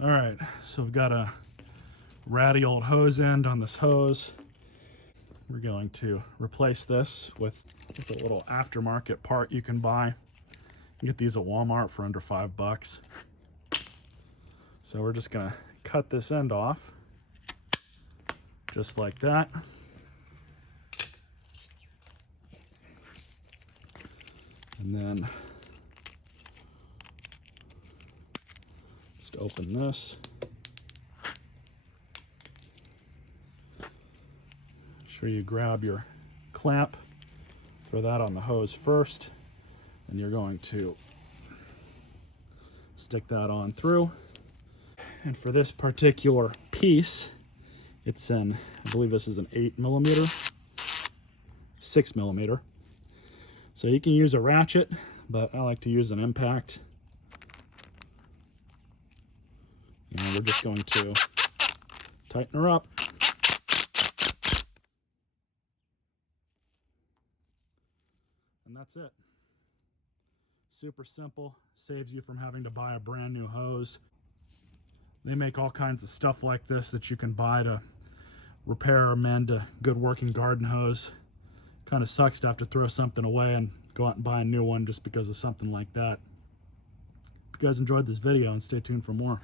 All right, so we've got a ratty old hose end on this hose. We're going to replace this with just a little aftermarket part you can buy. You get these at Walmart for under $5. So we're just gonna cut this end off, just like that. And then just open this. Sure you grab your clamp, throw that on the hose first, and you're going to stick that on through. And for this particular piece, it's I believe this is an 8mm, 6mm. So you can use a ratchet, but I like to use an impact. And we're just going to tighten her up. And that's it. Super simple, saves you from having to buy a brand new hose. They make all kinds of stuff like this that you can buy to repair or mend a good working garden hose. Kind of sucks to have to throw something away and go out and buy a new one just because of something like that. If you guys enjoyed this video, and stay tuned for more.